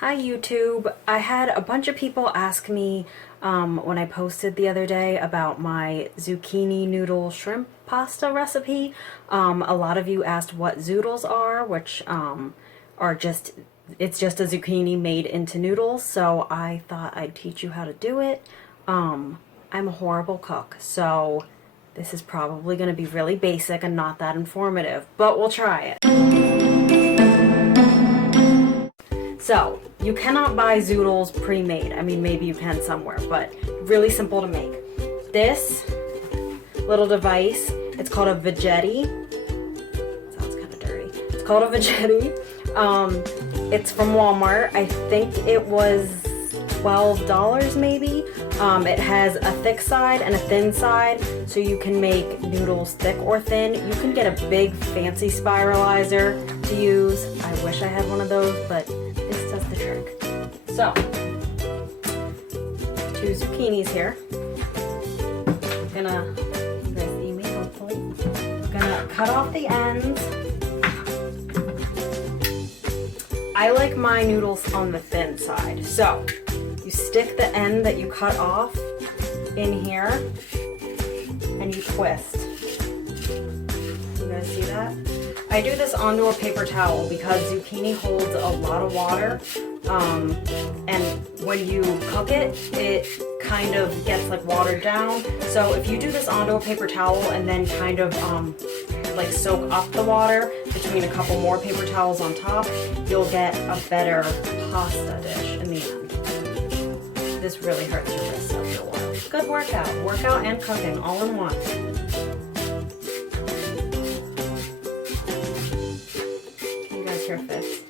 Hi YouTube. I had a bunch of people ask me when I posted the other day about my zucchini noodle shrimp pasta recipe. A lot of you asked what zoodles are, which are it's just a zucchini made into noodles, so I thought I'd teach you how to do it. I'm a horrible cook, so this is probably going to be really basic and not that informative, but we'll try it. So, you cannot buy zoodles pre-made. I mean, maybe you can somewhere, but really simple to make. This little device, it's called a vegetti. Sounds kind of dirty. It's called a vegetti. It's from Walmart. I think it was $12 maybe. It has a thick side and a thin side, so you can make noodles thick or thin. You can get a big fancy spiralizer to use. I wish I had one of those, but this does the trick. So, 2 zucchinis here. I'm gonna, you guys see me hopefully. I'm gonna cut off the ends. I like my noodles on the thin side, so you stick the end that you cut off in here and you twist. You guys see that? I do this onto a paper towel because zucchini holds a lot of water, and when you cook it, it kind of gets like watered down. So if you do this onto a paper towel and then kind of like soak up the water between a couple more paper towels on top, you'll get a better pasta dish in the end. This really hurts your wrists after a while. Good workout and cooking all in one. Your fists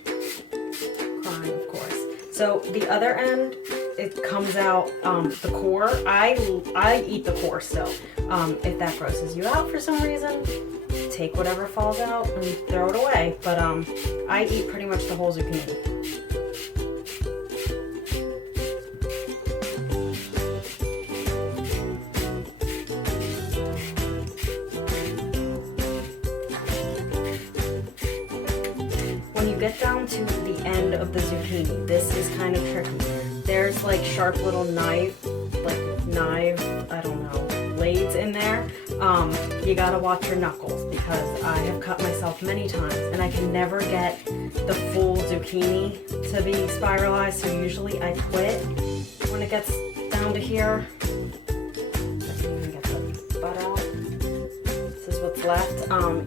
crying, of course. So the other end, it comes out the core. I eat the core still. If that grosses you out for some reason, take whatever falls out and throw it away. But I eat pretty much the whole zucchini. Get down to the end of the zucchini. This is kind of tricky. There's like sharp little I don't know, blades in there. You gotta watch your knuckles because I have cut myself many times and I can never get the full zucchini to be spiralized, so usually I quit when it gets down to here. I can even get the butt out. This is what's left.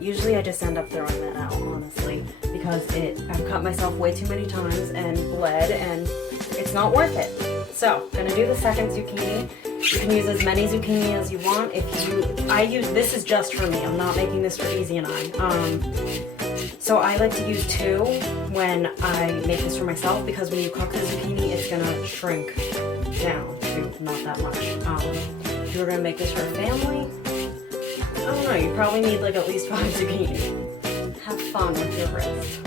Usually I just end up throwing that out, honestly, because I've cut myself way too many times and bled, and it's not worth it. So, I'm gonna do the second zucchini. You can use as many zucchini as you want. This is just for me. I'm not making this for Easy and I. So I like to use 2 when I make this for myself, because when you cook the zucchini, it's gonna shrink down to not that much. If you were gonna make this for a family, I don't know, you probably need like at least 5 zucchini. Have fun with your wrist.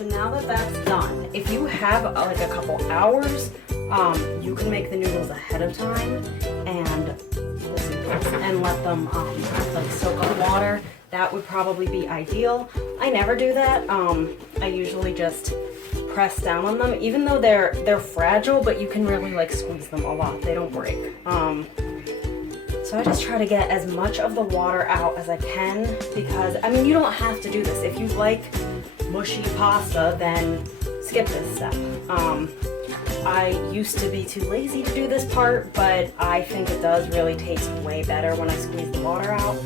Now that that's done, if you have like a couple hours, you can make the noodles ahead of time and let them like soak up water. That would probably be ideal. I never do that. I usually just press down on them, even though they're fragile, but you can really like squeeze them a lot. They don't break. So I just try to get as much of the water out as I can, because I mean, you don't have to do this. If you like mushy pasta, then skip this step. I used to be too lazy to do this part, but I think it does really taste way better when I squeeze the water out,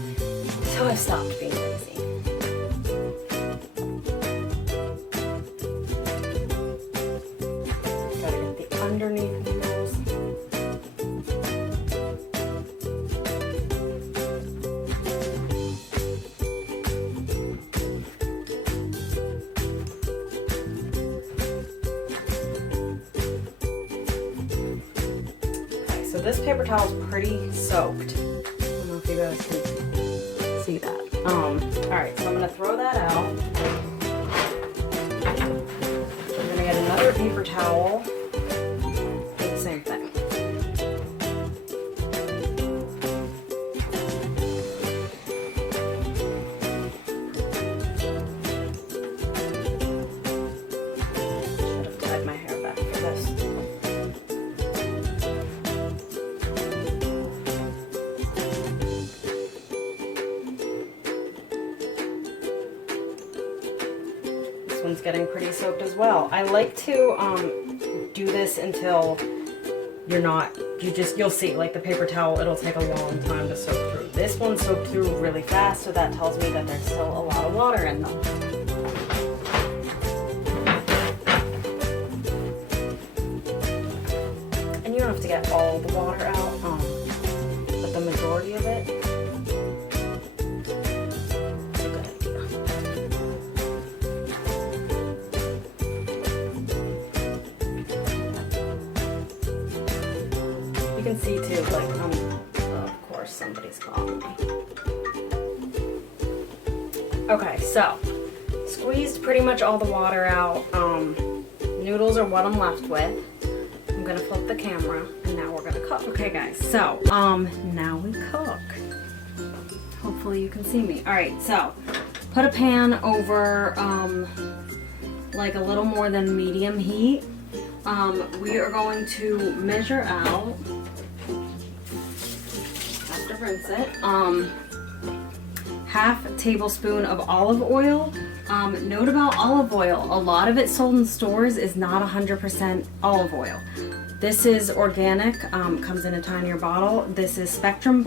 so I've stopped being lazy. Gotta get the underneath noodles. this paper towel is pretty soaked. I don't know if you guys can see that. All right, so I'm gonna throw that out. I'm gonna get another paper towel. Do the same thing. Should have tied my hair back for this. One's getting pretty soaked as well. I like to do this until you'll see, like the paper towel, it'll take a long time to soak through. This one soaked through really fast, so that tells me that there's still a lot of water in them. And you don't have to get all the water out, but the majority of it. You can see too, like, of course somebody's calling me. Okay, so, squeezed pretty much all the water out. Noodles are what I'm left with. I'm gonna flip the camera, and now we're gonna cook. Okay guys, so, now we cook. Hopefully you can see me. Alright, so, put a pan over, like a little more than medium heat. We are going to measure out, have to rinse it, half a tablespoon of olive oil. Note about olive oil, a lot of it sold in stores is not 100% olive oil. This is organic, comes in a tinier bottle. This is Spectrum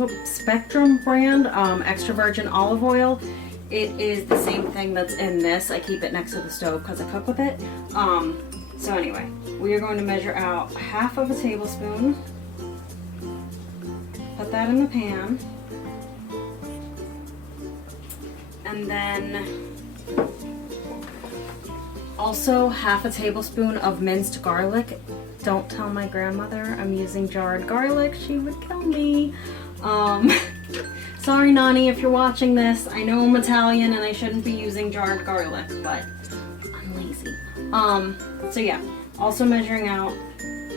brand, extra virgin olive oil. It is the same thing that's in this. I keep it next to the stove because I cook with it. So anyway, we are going to measure out half of a tablespoon. Put that in the pan. And then also half a tablespoon of minced garlic. Don't tell my grandmother I'm using jarred garlic. She would kill me. Sorry, Nani, if you're watching this. I know I'm Italian and I shouldn't be using jarred garlic, but I'm lazy. So yeah, also measuring out,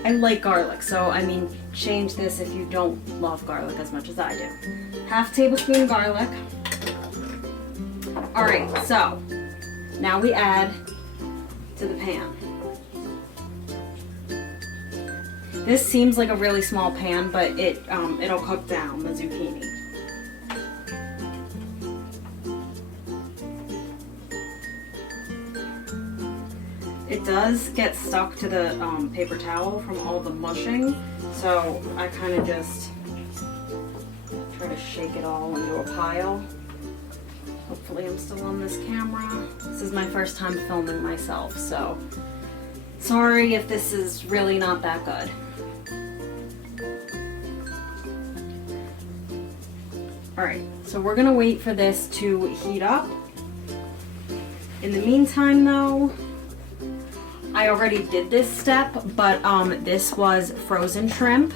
I like garlic, so I mean, change this if you don't love garlic as much as I do. Half tablespoon garlic. Alright, so now we add to the pan. This seems like a really small pan, but it'll cook down the zucchini. It does get stuck to the paper towel from all the mushing, so I kind of just try to shake it all into a pile. Hopefully I'm still on this camera. This is my first time filming myself, so sorry if this is really not that good. Alright, so we're gonna wait for this to heat up. In the meantime though, I already did this step, but this was frozen shrimp.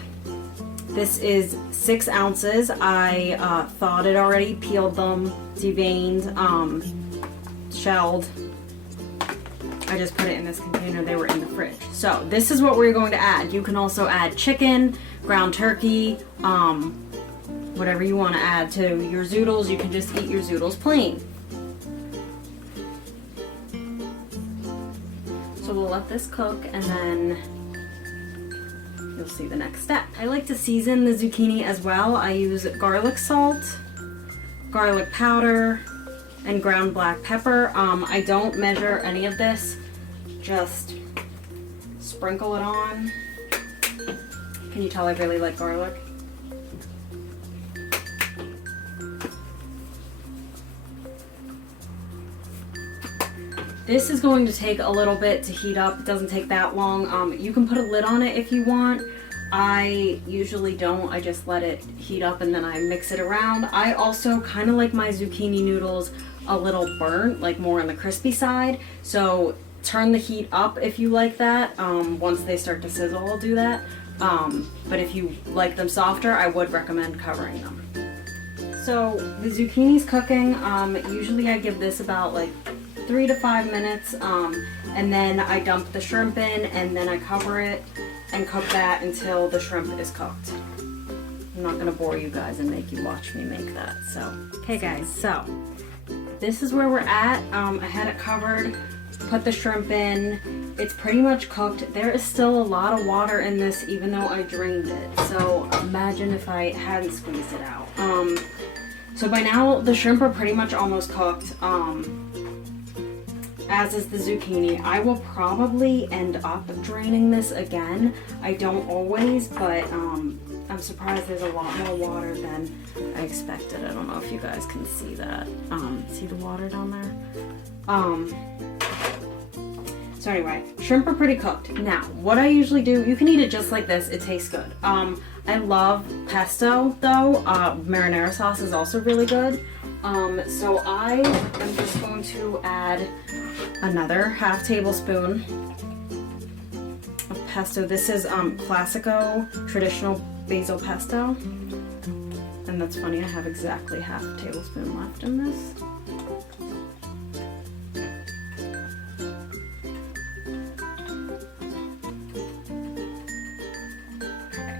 This is 6 ounces. I thawed it already, peeled them, deveined, shelled. I just put it in this container. They were in the fridge. So this is what we're going to add. You can also add chicken, ground turkey, whatever you want to add to your zoodles. You can just eat your zoodles plain. So we'll let this cook and then you'll see the next step. I like to season the zucchini as well. I use garlic salt, garlic powder, and ground black pepper. I don't measure any of this, just sprinkle it on. Can you tell I really like garlic? This is going to take a little bit to heat up. It doesn't take that long. You can put a lid on it if you want. I usually don't. I just let it heat up and then I mix it around. I also kind of like my zucchini noodles a little burnt, like more on the crispy side. So turn the heat up if you like that. Once they start to sizzle, I'll do that. But if you like them softer, I would recommend covering them. So the zucchini's cooking. Usually I give this about like 3 to 5 minutes, and then I dump the shrimp in, and then I cover it and cook that until the shrimp is cooked. I'm not gonna bore you guys and make you watch me make that. So, okay guys, so this is where we're at. I had it covered, put the shrimp in. It's pretty much cooked. There is still a lot of water in this even though I drained it. So imagine if I hadn't squeezed it out. So by now the shrimp are pretty much almost cooked. As is the zucchini. I will probably end up draining this again. I don't always, but I'm surprised there's a lot more water than I expected. I don't know if you guys can see that. See the water down there? So anyway, shrimp are pretty cooked. Now, what I usually do, you can eat it just like this. It tastes good. I love pesto though. Marinara sauce is also really good. So I am just going to add another half tablespoon of pesto. This is Classico traditional basil pesto. And that's funny, I have exactly half a tablespoon left in this.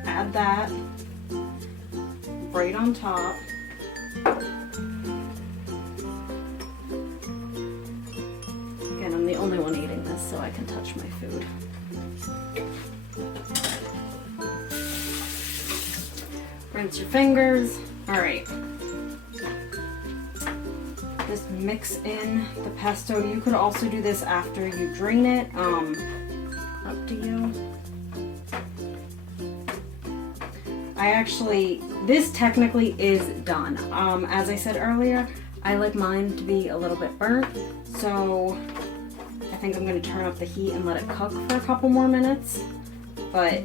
Add that right on top. Again, I'm the only one eating this, so I can touch my food. Rinse your fingers. All right. Just mix in the pesto. You could also do this after you drain it. Up to you. This technically is done. As I said earlier, I like mine to be a little bit burnt, so I think I'm going to turn up the heat and let it cook for a couple more minutes. But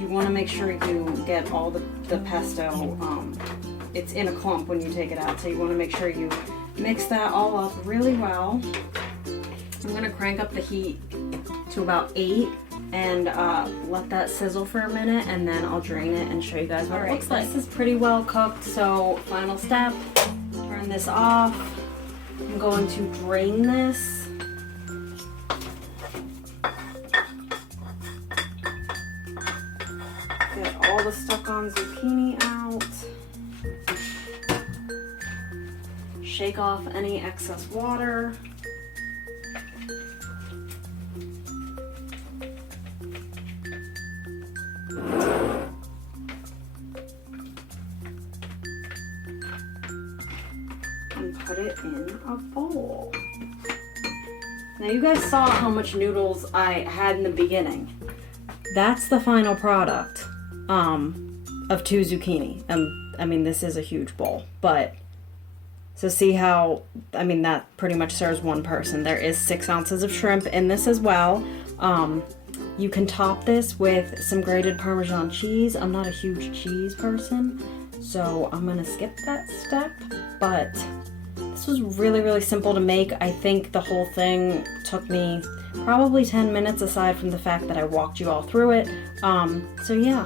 you want to make sure you get all the pesto. It's in a clump when you take it out, so you want to make sure you mix that all up really well. I'm going to crank up the heat to about 8 and let that sizzle for a minute, and then I'll drain it and show you guys what it looks like. This is pretty well cooked, so final step, turn this off. I'm going to drain this. Get all the stuck on zucchini out. Shake off any excess water. And put it in a bowl. Now you guys saw how much noodles I had in the beginning. That's the final product of 2 zucchini. I mean, this is a huge bowl, but so see how, I mean, that pretty much serves one person. There is 6 ounces of shrimp in this as well. You can top this with some grated Parmesan cheese. I'm not a huge cheese person, so I'm gonna skip that step, but this was really, really simple to make. I think the whole thing took me probably 10 minutes aside from the fact that I walked you all through it. So yeah,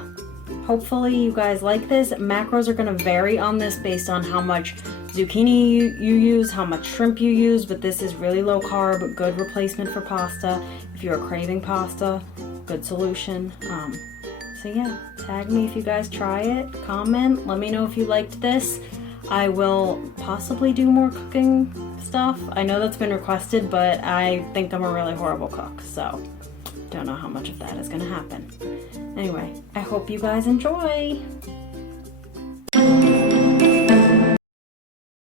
hopefully you guys like this. Macros are gonna vary on this based on how much zucchini you use, how much shrimp you use, but this is really low carb, good replacement for pasta. If you're craving pasta, good solution. So yeah, tag me if you guys try it, comment, let me know if you liked this. I will possibly do more cooking stuff. I know that's been requested, but I think I'm a really horrible cook, so don't know how much of that is gonna happen. Anyway, I hope you guys enjoy.